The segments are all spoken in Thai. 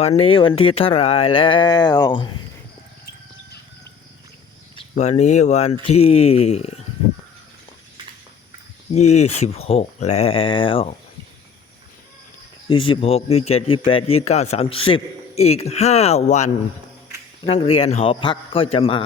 วันนี้วันที่เท่าไรแล้ว วันนี้วันที่ยี่สิบหกแล้วยี่สิบหกยี่เจ็ดยี่แปดยี่เก้าสามสิบอีกห้าวัน นักเรียนหอพักก็จะมา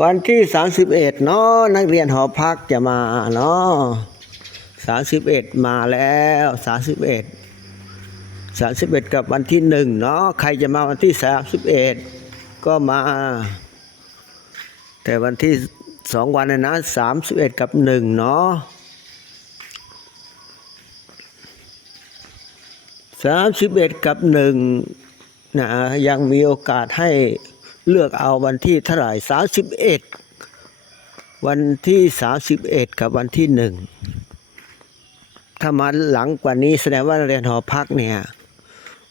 วันที่สามสิบเอ็ดเนาะนักเรียนหอพักจะมาเนาะสามสิบเอ็ดมาแล้วสามสิบเอ็ด สามสิบเอ็ดกับวันที่หนึ่งเนาะใครจะมาวันที่สามสิบเอ็ดก็มา แต่วันที่สองวันนะนะสามสิบเอ็ดกับหนึ่งเนาะสามสิบเอ็ดกับหนึ่งนะยังมีโอกาสให้เลือกเอาวันที่เท่าไหร่สามสิบเอ็ดวันที่สามสิบเอ็ดกับวันที่หนึ่งถ้ามาหลังกว่านี้แสดงว่าเรียนหอพักเนี่ย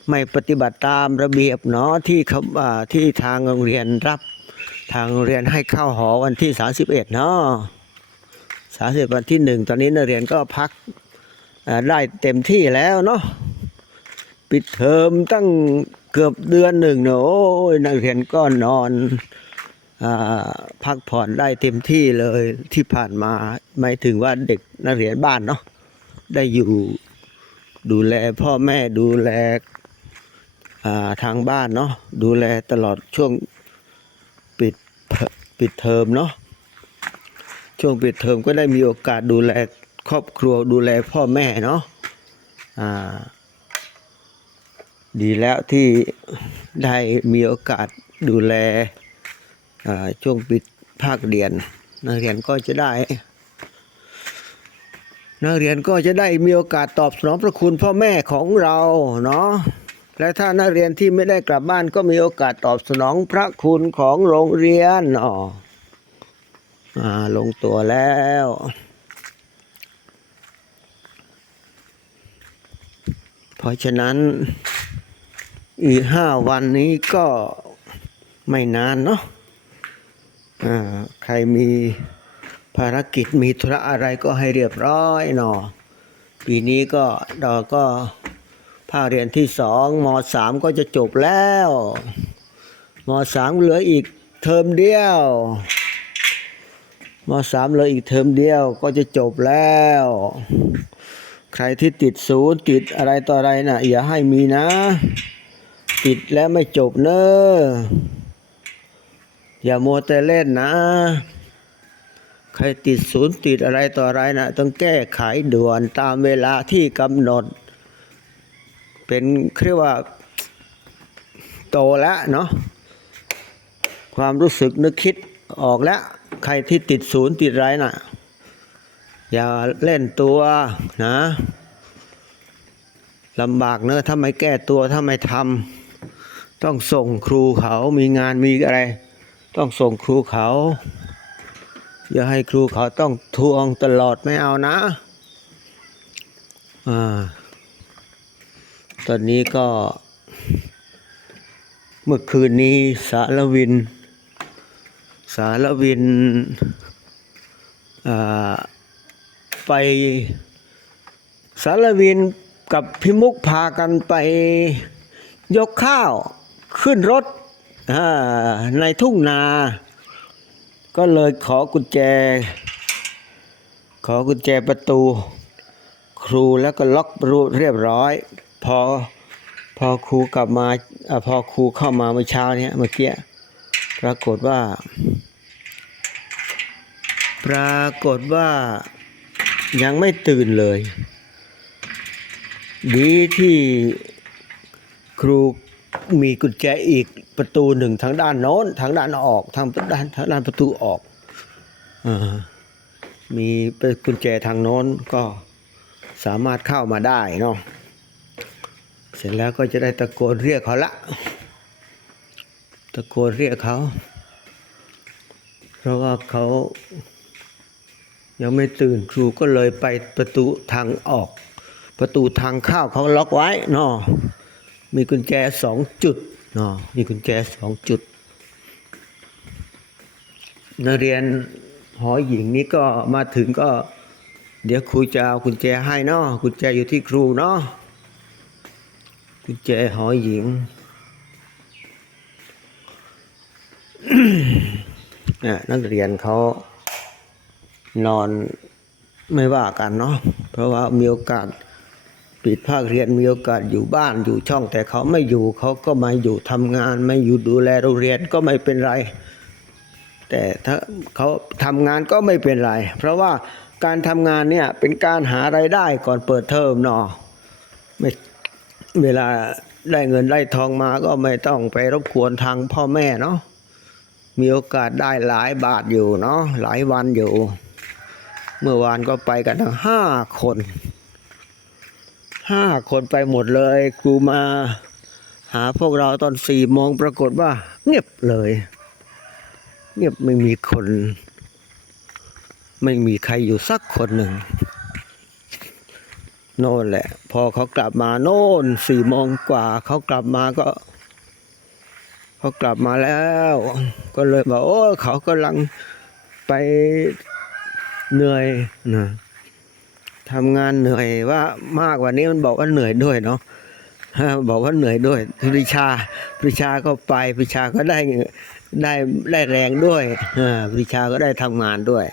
ไม่ปฏิบัติตามระเบียบเนาะที่เขาที่ทางโรงเรียนรับทางโรงเรียนให้เข้าหอวันที่ 31เนาะสาสิบวันที่หนึ่งตอนนี้นักเรียนก็พักได้เต็มที่แล้วเนาะปิดเทอมตั้งเกือบเดือนหนึ่งเนาะโอ้ยนักเรียนก็นอนอพักผ่อนได้เต็มที่เลยที่ผ่านมาหมายถึงว่าเด็กนักเรียนบ้านเนาะได้อยู่ดูแลพ่อแม่ดูแล ทางบ้านเนาะดูแลตลอดช่วงปิดปิดเทอมเนาะช่วงปิดเทอมก็ได้มีโอกาสดูแลครอบครัวดูแลพ่อแม่เนาะอ่าดีแล้วที่ได้มีโอกาสดูแลช่วงปิดภาคเรียน นักเรียนก็จะได้ นักเรียนก็จะได้มีโอกาสตอบสนองพระคุณพ่อแม่ของเราเนาะ และถ้านักเรียนที่ไม่ได้กลับบ้านก็มีโอกาสตอบสนองพระคุณของโรงเรียนอ๋ออ่าลงตัวแล้วเพราะฉะนั้นอีกห้าวันนี้ก็ไม่นานเนาะใครมีภารกิจมีธุระอะไรก็ให้เรียบร้อยเนาะปีนี้ก็เราก็ ภาคเรียนที่สองมสามก็จะจบแล้วมสามเหลืออีกเทอมเดียวมสามเหลืออีกเทอมเดียวก็จะจบแล้ว ใครที่ติดศูนย์ติดอะไรต่ออะไรนะ่ะอย่าให้มีนะ ติดแล้วไม่จบเนอะอย่ามัวแต่เล่นนะใครติดศูนย์ติดอะไรต่ออะไรนะ่ะต้องแก้ไขด่วนตามเวลาที่กำหนด เป็นเรียกว่าโตแล้วเนาะความรู้สึกนึกคิดออกแล้ว ใครที่ติดศูนย์ติดไรน่ะ อย่าเล่นตัวนะลำบากเนอะถ้าไม่แก้ตัวถ้าไม่ทำต้องส่งครูเขามีงานมีอะไร ต้องส่งครูเขา อย่าให้ครูเขาต้องทวงตลอดไม่เอานะอ่า ตอนนี้ก็ เมื่อคืนนี้สารวิน สารวินไปสารวินกับพิมุกพากันไปยกข้าวขึ้นรถในทุ่งนา ก็เลยขอกุญแจ ขอกุญแจประตู ครูแล้วก็ล็อกรูเรียบร้อย พอพอครูกลับมาอพอครูเข้ามาเมื่อเช้าเนี้ยเมื่อกี้ปรากฏว่า ปรากฏว่ายังไม่ตื่นเลย ดีที่ครูมีกุญแจอีกประตูหนึ่งทางด้านโน้นทางด้านออกทางด้านทางด้านประตูออกอมีเป็นกุญแจทางโน้นก็สามารถเข้ามาได้เนาะ ร็จแล้วก็จะได้ตะโกนเรียกเขาละ ตะโกนเรียกเขา เพราะว่าเขา ยังไม่ตื่นครูก็เลยไปประตูทางออก ประตูทางเข้าเขาล็อกไว้เนาะมีกุญแจสองจุดเนาะมีกุญแจสองจุดนักเรียนหอหญิงนี้ก็มาถึงก็ เดี๋ยวครูจะเอากุญแจให้เนาะกุญแจอยู่ที่ครูเนาะ กุญแจหอหญิงอะนักเรียนเขานอนไม่ว่ากันเนาะเพราะว่ามีโอกาสปิดภาคเรียนมีโอกาสอยู่บ้านอยู่ช่อง แต่เขาไม่อยู่เขาก็มาอยู่ทำงาน ไม่อยู่ดูแลโรงเรียนก็ไม่เป็นไร แต่ถ้าเขาทำงานก็ไม่เป็นไร เพราะว่าการทำงานเนี่ยเป็นการหาไรายได้ก่อนเปิดเทอมเนาะไม่ เวลาได้เงินได้ทองมาก็ไม่ต้องไปรบกวนทางพ่อแม่เนาะมีโอกาสได้หลายบาทอยู่เนาะหลายวันอยู่ เมื่อวานก็ไปกันทั้งห้าคนห้าคนไปหมดเลยครูมา หาพวกเราตอนสี่โมงปรากฏว่า เงียบเลย เงียบไม่มีคน ไม่มีใครอยู่สักคนหนึ่ง โน่นแหละ พอเขากลับมาโน่นสี่โมงกว่า เขากลับมาก็เขากลับมาแล้ว ก็เลยบอกโอ้เขากำลังไปเหนื่อยนะทำงานเหนื่อยว่ามากกว่านี้มันบอกว่าเหนื่อยด้วยเนาะบอกว่าเหนื่อยด้วยปริชาปริชาก็ไปปริชาก็ได้ได้ได้แรงด้วยปริชาก็ได้ทำงานด้วย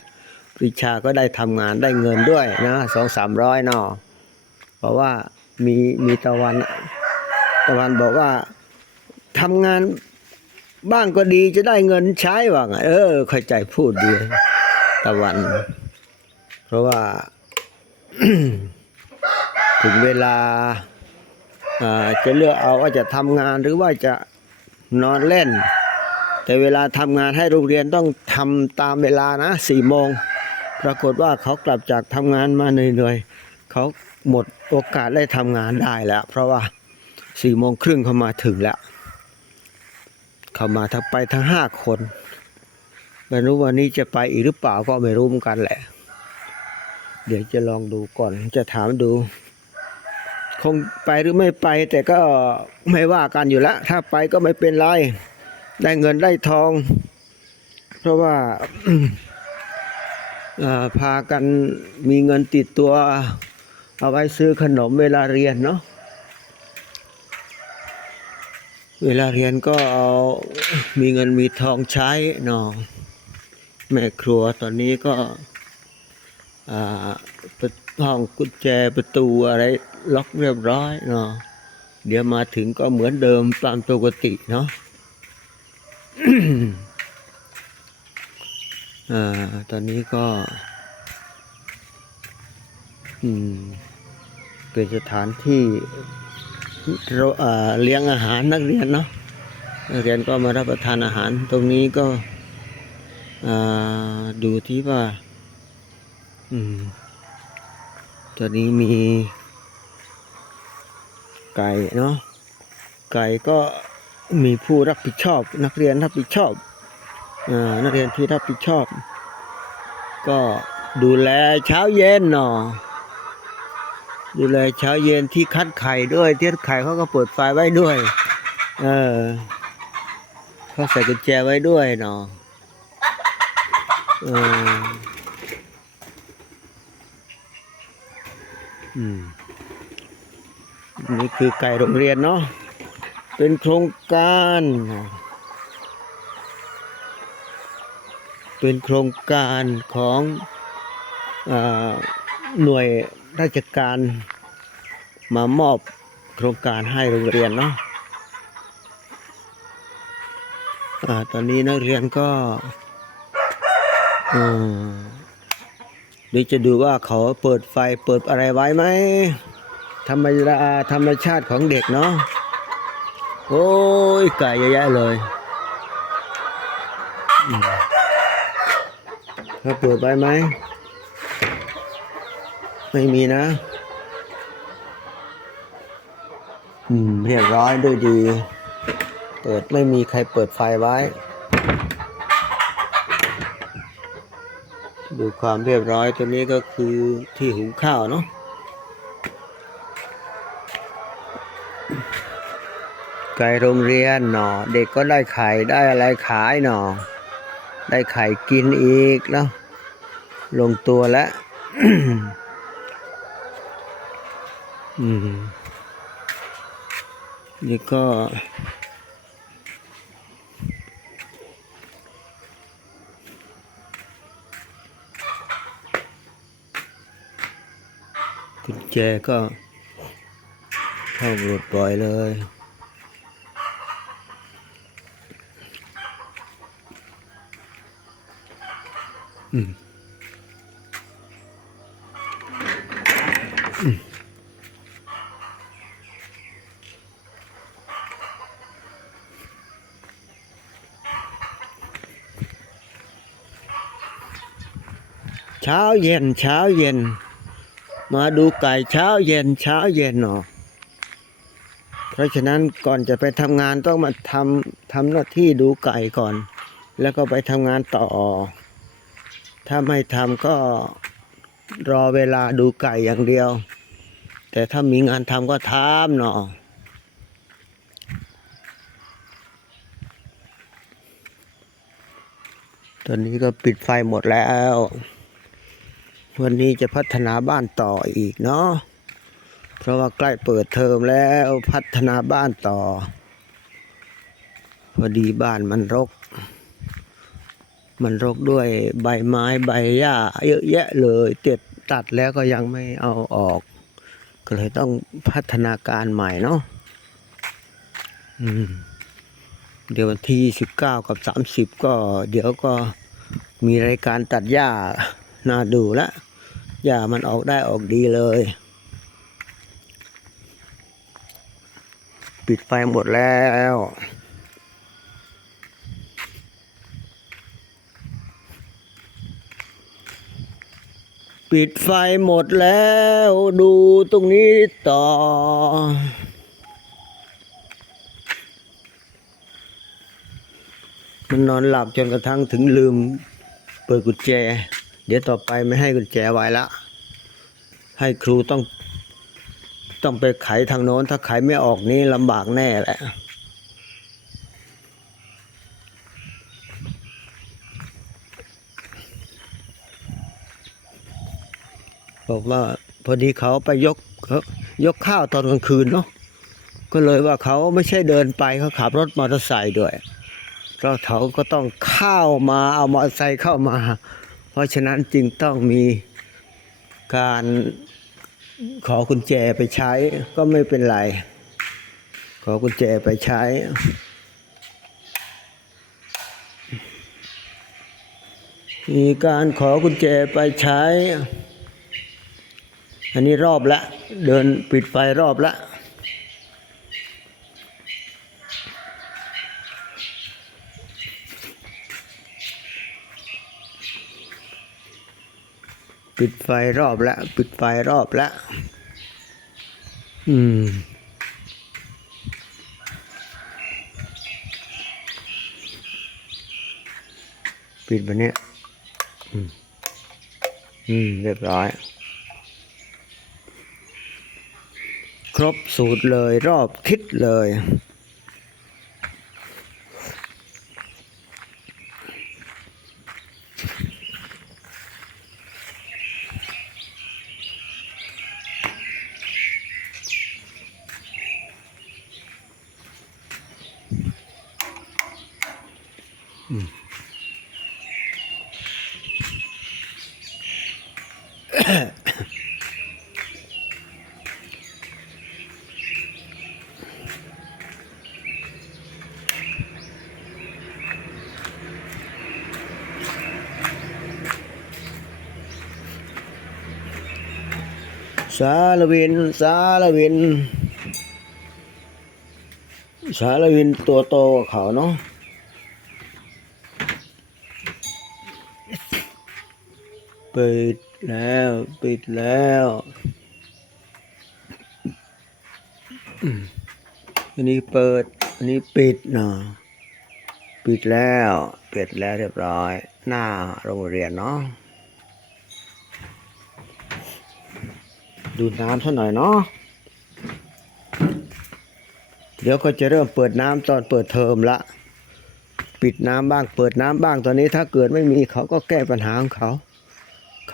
ปริชาก็ได้ทำงานได้เงินด้วยนะสองสามร้อยเนาะ เพราะว่ามีมีตะวันตะวันบอกว่าทำงานบ้างก็ดีจะได้เงินใช้ว่าไงเออเข้าใจพูดดีตะวัน เพราะว่า ถึงเวลาอ่าจะเลือกเอาว่าจะทำงานหรือว่าจะนอนเล่น แต่เวลาทำงานให้โรงเรียนต้องทำตามเวลานะสี่โมง ปรากฏว่าเขากลับจากทำงานมาเหนื่อยๆเขา หมดโอกาสได้ทำงานได้แล้ว เพราะว่าสี่โมงครึ่งเขามาถึงแล้ว เขามาทั้งไปทั้งห้าคน ไม่รู้วันนี้จะไปอีกหรือเปล่าก็ไม่รู้เหมือนกันแหละ เดี๋ยวจะลองดูก่อนจะถามดู คงไปหรือไม่ไป แต่ก็ไม่ว่ากันอยู่แล้ว ถ้าไปก็ไม่เป็นไร ได้เงินได้ทอง เพราะว่าพากันมีเงินติดตัว เอาไว้ซื้อขนมเวลาเรียนเนาะเวลาเรียนก็เอามีเงินมีทองใช้เนาะแม่ครัวตอนนี้ก็ห้องกุญแจประตูอะไรล็อกเรียบร้อยเนาะเดี๋ยวมาถึงก็เหมือนเดิมตามปกติเนาะอ่าตอนนี้ก็ อืม เป็นสถานที่เราเลี้ยงอาหารนักเรียนเนาะนักเรียนก็มารับประทานอาหาร ตรงนี้ก็ดูที่ว่าอืมตอนนี้มี ไก่เนาะไก่ก็มีผู้รับผิดชอบ นักเรียนรับผิดชอบอนักเรียนที่รับผิดชอบ ก็ดูแลเช้าเย็นเนาะ ดูแลเช้าเย็นที่คัดไข่ด้วยที่ไข่เขาก็เปิดไฟไว้ด้วย เออเขาใส่กุญแจไว้ด้วยเนาะเอออืมนี่คือไก่โรงเรียนเนาะเป็นโครงการ เป็นโครงการของอาหน่วย ราชการมามอบโครงการให้โรงเรียนเนาะอาตอนนี้นักเรียนก็เดี๋ยวจะดูว่าเขาเปิดไฟเปิดอะไรไว้ไหมธรรมดาธรรมชาติของเด็กเนาะโอ้ยไก่เยอะยะเลยอืมเขาเปิดไว้ไหม ไม่มีนะ อืม เรียบร้อยด้วยดี เปิดไม่มีใครเปิดไฟไว้ ดูความเรียบร้อยตัวนี้ก็คือที่หุงข้าวเนาะไก่โรงเรียนหนอเด็กก็ได้ไข่ได้อะไรขายหนอได้ไข่กินอีกเนาะลงตัวแล้ว อืมนี่ก็ กุญแจก็เข้าหลุดปล่อยเลยอืม เช้าเย็นเช้าเย็น มาดูไก่เช้าเย็นเช้าเย็นเนาะเพราะฉะนั้นก่อนจะไปทำงานต้องมาทำทำหน้าที่ดูไก่ก่อน แล้วก็ไปทำงานต่อ ถ้าไม่ทำก็รอเวลาดูไก่อย่างเดียว แต่ถ้ามีงานทำก็ทำเนาะตอนนี้ก็ปิดไฟหมดแล้ว วันนี้จะพัฒนาบ้านต่ออีกเนาะ เพราะว่าใกล้เปิดเทอมแล้วพัฒนาบ้านต่อ พอดีบ้านมันรก มันรกด้วยใบไม้ใบหญ้าเยอะแยะเลยเต็ดตัดแล้วก็ยังไม่เอาออก ก็เลยต้องพัฒนาการใหม่เนาะเดี๋ยววันที่สิบเก้ากับสามสิบก็ เดี๋ยวก็มีรายการตัดหญ้าน่าดูละ หญ้ามันออกได้ออกดีเลย ปิดไฟหมดแล้วปิดไฟหมดแล้วดูตรงนี้ต่อ มันนอนหลับจนกระทั่งถึงลืมเปิดกุญแจ ดี๋ยวต่อไปไม่ให้กุญแจไว้ละ ให้ครูต้อง ต้องไปไขทางโน้น ถ้าไขไม่ออกนี่ลำบากแน่แหละบอกว่าพอดีเขาไปยกเขายกข้าวตอนกลางคืนเนาะก็เลยว่าเขาไม่ใช่เดินไปเขาขับรถมอเตอร์ไซค์ด้วยก็เขาก็ต้องเข้ามาเอามอเตอร์ไซค์เข้ามา เพราะฉะนั้นจึงต้องมีการขอกุญแจไปใช้ก็ไม่เป็นไร ขอกุญแจไปใช้ มีการขอกุญแจไปใช้ อันนี้รอบละ เดินปิดไฟรอบละ ปิดไฟรอบล้วปิดไฟรอบล้วอืม ปิดแบบเนี้ยอืม อืม เรียบร้อย ครบสูตรเลยรอบทิศเลย สารวิน สารวิน สารวินตัวโตกว่าเขาเนาะปิด ปิดแล้วอันนี้เปิด อันนี้ปิดเนาะปิดแล้วปิดแล้วเรียบร้อย หน้าโรงเรียนเนาะดูน้ำซะหน่อยเนาะเดี๋ยวก็จะเริ่มเปิดน้ำตอนเปิดเทอมละ ปิดน้ำบ้างเปิดน้ำบ้างตอนนี้ถ้าเกิดไม่มีเขาก็แก้ปัญหาของเขา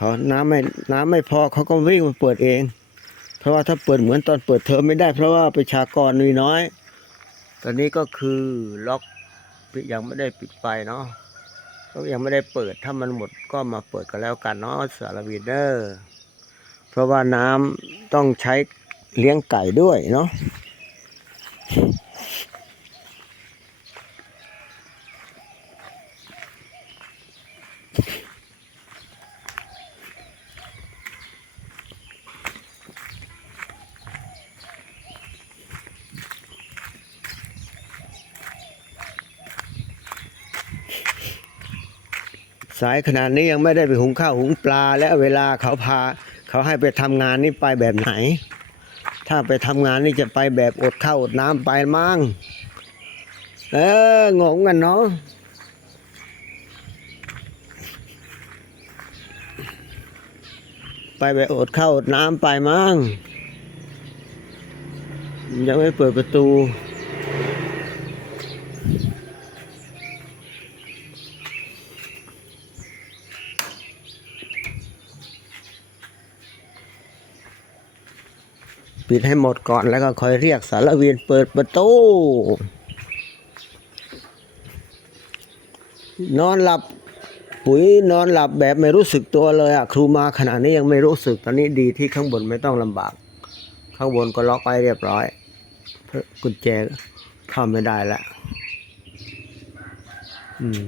เขาน้ำไม่น้ำไม่พอเขาก็วิ่งมาเปิดเอง เพราะว่าถ้าเปิดเหมือนตอนเปิดเทอมไม่ได้ เพราะว่าประชากรมีน้อย ตอนนี้ก็คือล็อกยังไม่ได้ปิดไฟเนาะก็ยังไม่ได้เปิดถ้ามันหมดก็มาเปิดกันแล้วกันเนาะสารวีเดอร์ เพราะว่าน้ำต้องใช้เลี้ยงไก่ด้วยเนาะ สายขนาดนี้ยังไม่ได้ไปหุงข้าวหุงปลา และเวลาเขาพา เขาให้ไปทำงานนี่ไปแบบไหน ถ้าไปทำงานนี่จะไปแบบอดข้าวอดน้ำไปมั่งเอองงกันเนาะไปแบบอดข้าวอดน้ำไปมั่งยังไม่เปิดประตู ปิดให้หมดก่อนแล้วก็คอยเรียกสารวีนเปิดประตู นอนหลับปุ๋ยนอนหลับแบบไม่รู้สึกตัวเลยอะครูมาขณะนี้ยังไม่รู้สึกตอนนี้ดีที่ข้างบนไม่ต้องลำบาก ข้างบนก็ล็อกไว้เรียบร้อยกุญแจเข้าไม่ได้ล้วอืม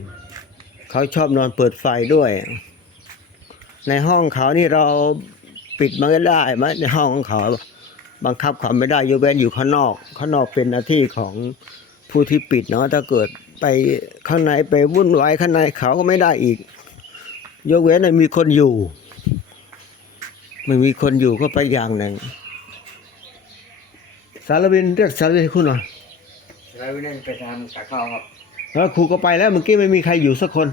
เขาชอบนอนเปิดไฟด้วย ในห้องเขานี่เราปิดมันก็ได้ไหมในห้องของเขา บังคับเขาไม่ได้ยกเว้นอยู่ข้างนอก ข้างนอกเป็นหน้าที่ของผู้ที่ปิดเนาะถ้าเกิดไปข้างในไปวุ่นวายข้างในเขาก็ไม่ได้อีก ยกเว้นให้มีคนอยู่ ไม่มีคนอยู่ก็ไปอย่างหนึ่งสารวินเรียกสารวินให้คุณหน่อยแล้ววินัยไปทำกับข้าวครับแล้วครูก็ไปแล้วเมื่อกี้ไม่มีใครอยู่สักคน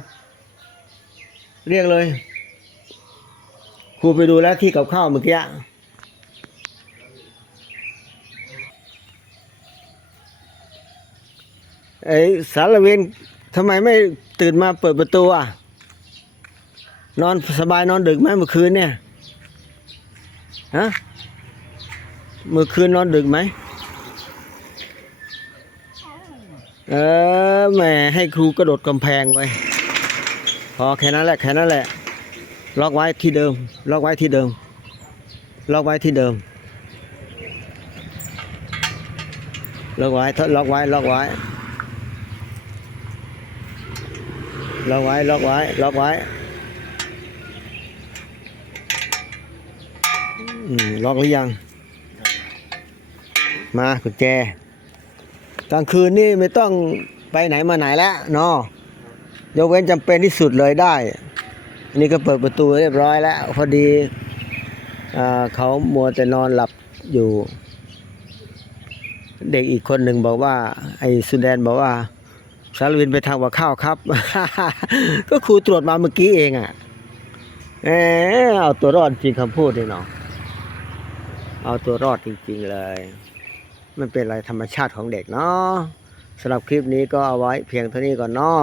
เรียกเลยครูไปดูแล้วที่กับข้าวเมื่อกี้ ไอ้สารเวนทำไมไม่ตื่นมาเปิดประตูอะ นอนสบายนอนดึกไหมเมื่อคืนเนี่ยฮะเมื่อคืนนอนดึกไหมเออแหมให้ครูกระโดดกำแพงไว้พอแค่นั้นแหละแค่นั้นแหละ ล็อกไว้ที่เดิม ล็อกไว้ที่เดิม ล็อกไว้ที่เดิม ล็อกไว้ล็อกไว้ล็อกไว้ ล็อกไว้ ล็อกไว้ ล็อกไว้ ล็อกหรือยัง มากุญแจ กลางคืนนี่ไม่ต้องไปไหนมาไหนแล้วเนาะยกเว้นจำเป็นที่สุดเลยได้ อันนี้ก็เปิดประตูเรียบร้อยแล้ว พอดีเขามัวแต่นอนหลับอยู่ เด็กอีกคนหนึ่งบอกว่า ไอ้สุดแดนบอกว่า สารวินไปทำว่าข้าวครับ ก็ครูตรวจมาเมื่อกี้เองอะเออเอาตัวรอดจริงคำพูดนี่เนาะเอาตัวรอดจริง ๆเลย มันเป็นอะไรธรรมชาติของเด็กเนาะสำหรับคลิปนี้ก็เอาไว้เพียงเท่านี้ก่อนเนาะ